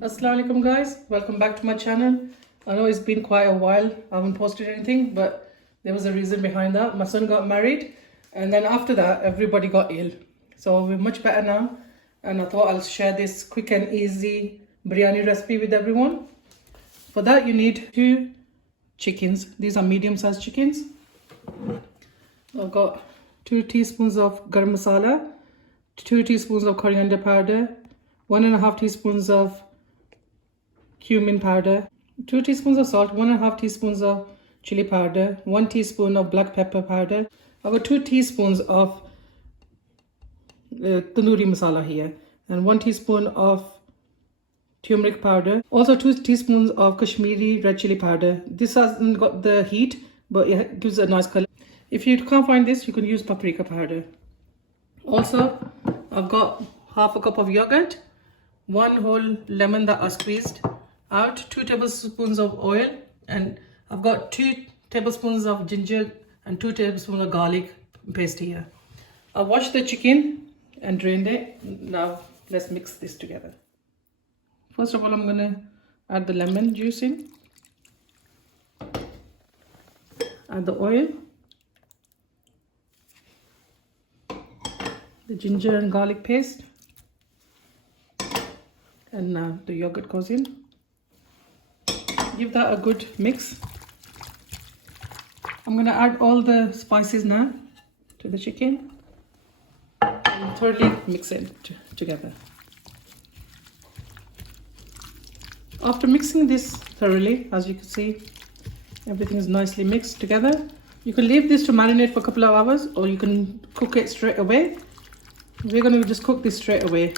Assalamu alaikum guys, welcome back to my channel. I know it's been quite a while, I haven't posted anything, but there was a reason behind that. My son got married and then after that everybody got ill. So we're much better now and I thought I'll share this quick and easy biryani recipe with everyone. For that you need 2 chickens. These are medium sized chickens. I've got 2 teaspoons of garam masala, 2 teaspoons of coriander powder, 1.5 teaspoons of cumin powder, 2 teaspoons of salt, 1.5 teaspoons of chili powder, 1 teaspoon of black pepper powder. I've got 2 teaspoons of tandoori masala here, and 1 teaspoon of turmeric powder. Also 2 teaspoons of Kashmiri red chilli powder. This hasn't got the heat, but it gives a nice color. If you can't find this, you can use paprika powder. Also, I've got half a cup of yogurt, 1 whole lemon that I squeezed out, 2 tablespoons of oil, and I've got 2 tablespoons of ginger and 2 tablespoons of garlic paste here. I washed the chicken and drained it. Now let's mix this together. First of all, I'm gonna add the lemon juice in, add the oil, the ginger and garlic paste, and now the yogurt goes in. Give that a good mix. I'm gonna add all the spices now to the chicken and thoroughly mix it together. After mixing this thoroughly, as you can see, everything is nicely mixed together. You can leave this to marinate for a couple of hours or you can cook it straight away. We're gonna just cook this straight away.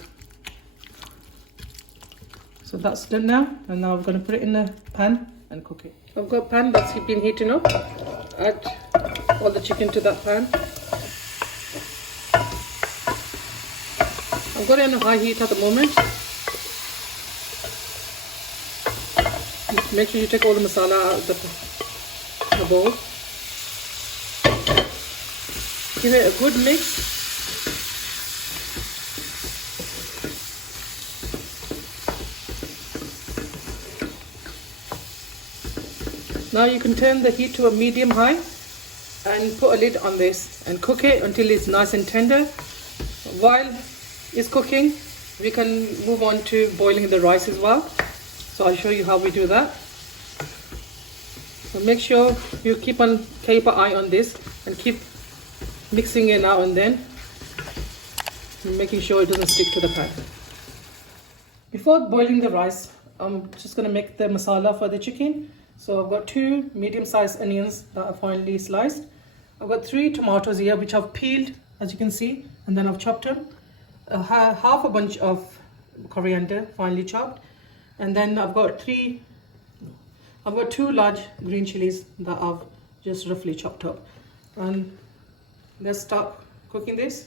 So that's done now, and now I'm going to put it in a pan and cook it. I've got a pan that's been heating up. Add all the chicken to that pan. I've got it on a high heat at the moment. Make sure you take all the masala out of the bowl. Give it a good mix. Now you can turn the heat to a medium high and put a lid on this and cook it until it's nice and tender. While it's cooking, we can move on to boiling the rice as well. So I'll show you how we do that. So make sure you keep an eye on this and keep mixing it now and then, making sure it doesn't stick to the pan. Before boiling the rice, I'm just going to make the masala for the chicken. So I've got 2 medium-sized onions that are finely sliced. I've got 3 tomatoes here which I've peeled, as you can see, and then I've chopped them. Half a bunch of coriander finely chopped, and then I've got 2 large green chillis that I've just roughly chopped up. And let's start cooking this.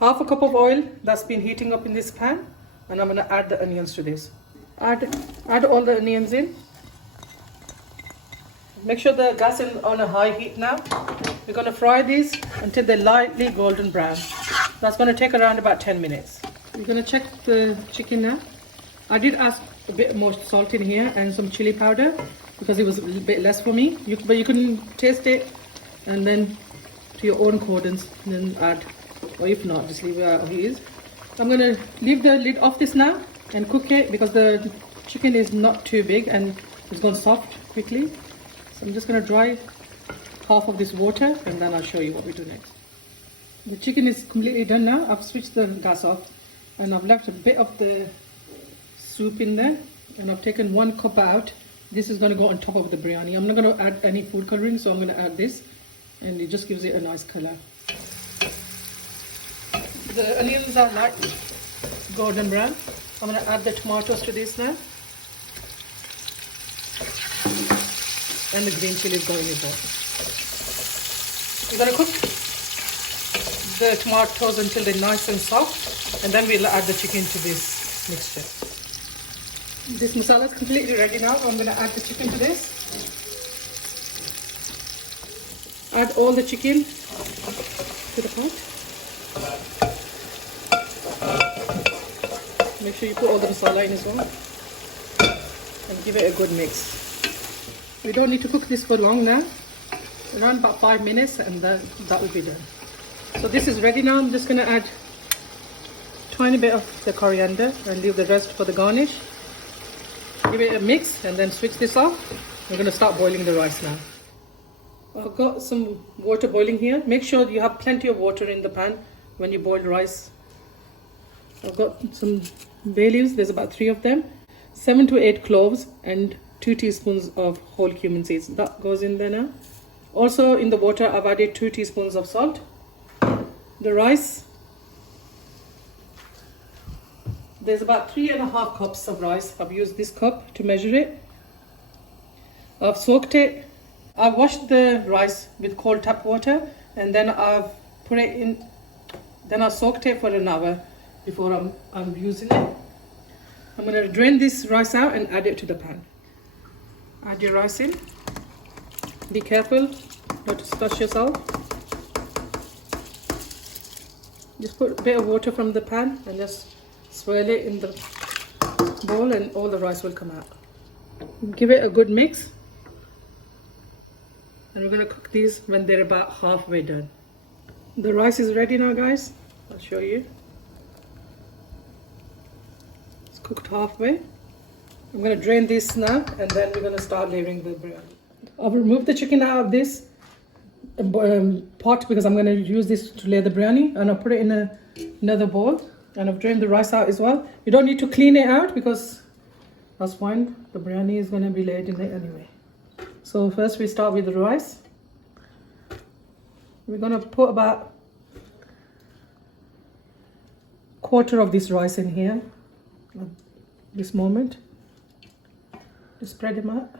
Half a cup of oil that's been heating up in this pan, and I'm going to add the onions to this. Add all the onions in. Make sure the gas is on a high heat now. We're going to fry these until they're lightly golden brown. That's going to take around about 10 minutes. We're going to check the chicken now. I did ask a bit more salt in here and some chili powder because it was a bit less for me. But you can taste it and then to your own accordance, and then add, or if not, just leave it how it is. I'm going to leave the lid off this now and cook it because the chicken is not too big and it's gone soft quickly. So I'm just going to dry half of this water and then I'll show you what we do next. The chicken is completely done now. I've switched the gas off and I've left a bit of the soup in there, and I've taken 1 cup out. This is going to go on top of the biryani. I'm not going to add any food coloring, so I'm going to add this, and it just gives it a nice color. The onions are light golden brown. I'm going to add the tomatoes to this now. And the green chili is going in there. We're going to cook the tomatoes until they're nice and soft, and then we'll add the chicken to this mixture. This masala is completely ready now. I'm going to add the chicken to this. Add all the chicken to the pot. Make sure you put all the masala in as well. And give it a good mix. We don't need to cook this for long now. Around about 5 minutes and then that will be done. So this is ready now. I'm just going to add a tiny bit of the coriander and leave the rest for the garnish. Give it a mix and then switch this off. We're going to start boiling the rice now. I've got some water boiling here. Make sure you have plenty of water in the pan when you boil rice. I've got some bay leaves, there's about 3 of them, 7 to 8 cloves and 2 teaspoons of whole cumin seeds. That goes in there now. Also in the water I've added 2 teaspoons of salt. The rice, there's about 3.5 cups of rice. I've used this cup to measure it. I've soaked it. I've washed the rice with cold tap water and then I've put it in, then I soaked it for an hour before I'm using it. I'm going to drain this rice out and add it to the pan. Add your rice in. Be careful not to splash yourself. Just put a bit of water from the pan and just swirl it in the bowl and all the rice will come out. Give it a good mix. And we're going to cook these when they're about halfway done. The rice is ready now, guys. I'll show you. It's cooked halfway. I'm going to drain this now and then we're going to start layering the biryani. I've removed the chicken out of this pot because I'm going to use this to lay the biryani, and I'll put it in another bowl, and I've drained the rice out as well. You don't need to clean it out because that's fine. The biryani is going to be laid in it anyway. So first we start with the rice. We're going to put about quarter of this rice in here at this moment. Just spread them out.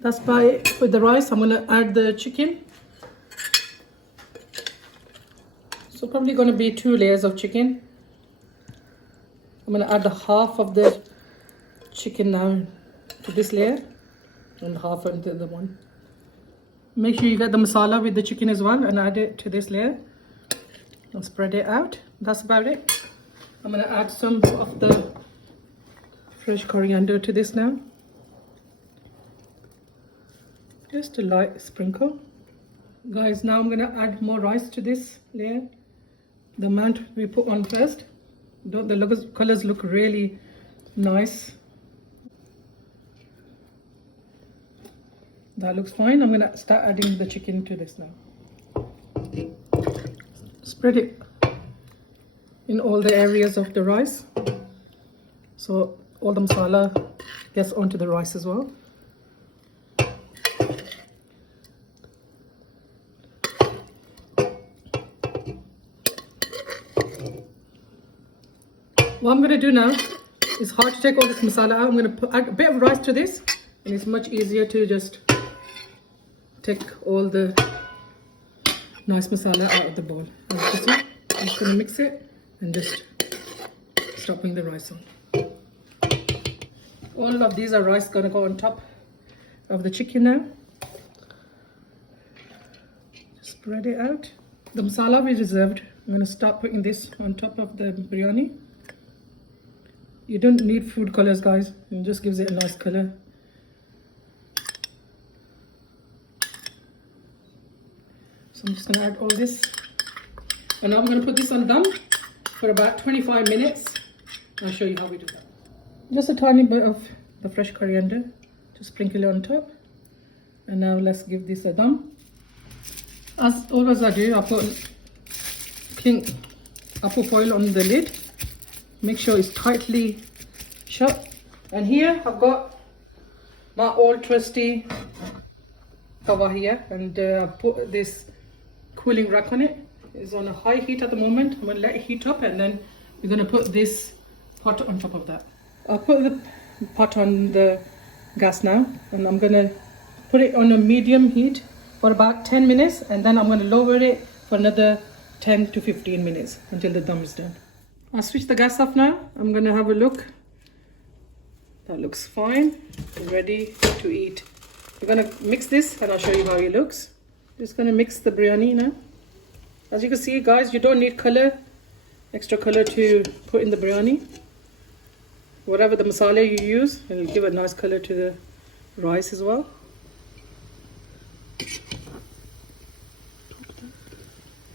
That's about it with the rice. I'm going to add the chicken. So probably going to be 2 layers of chicken. I'm going to add the half of the chicken now to this layer and half into the one. Make sure you get the masala with the chicken as well and add it to this layer and spread it out. That's about it. I'm going to add some of the fresh coriander to this now. Just a light sprinkle. Guys, now I'm going to add more rice to this layer. The amount we put on first. The colors look really nice. That looks fine. I'm going to start adding the chicken to this now. Spread it in all the areas of the rice, so all the masala gets onto the rice as well. What I'm going to do now is hard to take all this masala out. I'm going to add a bit of rice to this, and it's much easier to just take all the nice masala out of the bowl. As you can see, I'm just going to mix it and just start putting the rice on. All of these are rice going to go on top of the chicken now. Just spread it out. The masala we reserved, I'm going to start putting this on top of the biryani. You don't need food colors, guys. It just gives it a nice color. So I'm just going to add all this. And now I'm going to put this on dum for about 25 minutes. I'll show you how we do that. Just a tiny bit of the fresh coriander to sprinkle it on top. And now let's give this a dum. As always I do, I put foil on the lid. Make sure it's tightly shut. And here I've got my old trusty tawa here, and I've put this cooling rack on it. It's on a high heat at the moment. I'm going to let it heat up, and then we're going to put this pot on top of that. I'll put the pot on the gas now, and I'm going to put it on a medium heat for about 10 minutes, and then I'm going to lower it for another 10 to 15 minutes until the dum is done. I'll switch the gas off now. I'm going to have a look. That looks fine. Ready to eat. We're going to mix this and I'll show you how it looks. Just going to mix the biryani now. As you can see guys, you don't need color, extra color to put in the biryani. Whatever the masala you use, it'll give a nice color to the rice as well.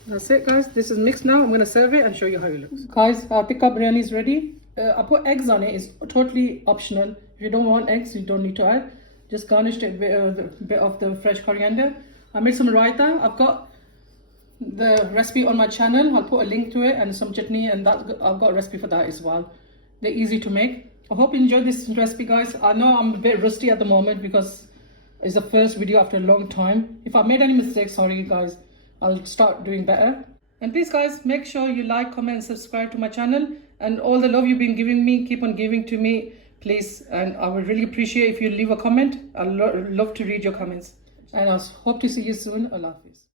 That's it guys, this is mixed now. I'm going to serve it and show you how it looks. Guys, our tikka biryani is ready. I put eggs on it, it's totally optional. If you don't want eggs, you don't need to add. Just garnished it with a bit of the fresh coriander. I made some raita. I've got the recipe on my channel. I'll put a link to it and some chutney, and that I've got a recipe for that as well. They're easy to make. I hope you enjoyed this recipe guys. I know I'm a bit rusty at the moment because it's the first video after a long time. If I made any mistakes, sorry guys. I'll start doing better. And please guys, make sure you like, comment and subscribe to my channel. And all the love you've been giving me, keep on giving to me, please. And I would really appreciate if you leave a comment. I'd love to read your comments. And I hope to see you soon. Allah Hafiz.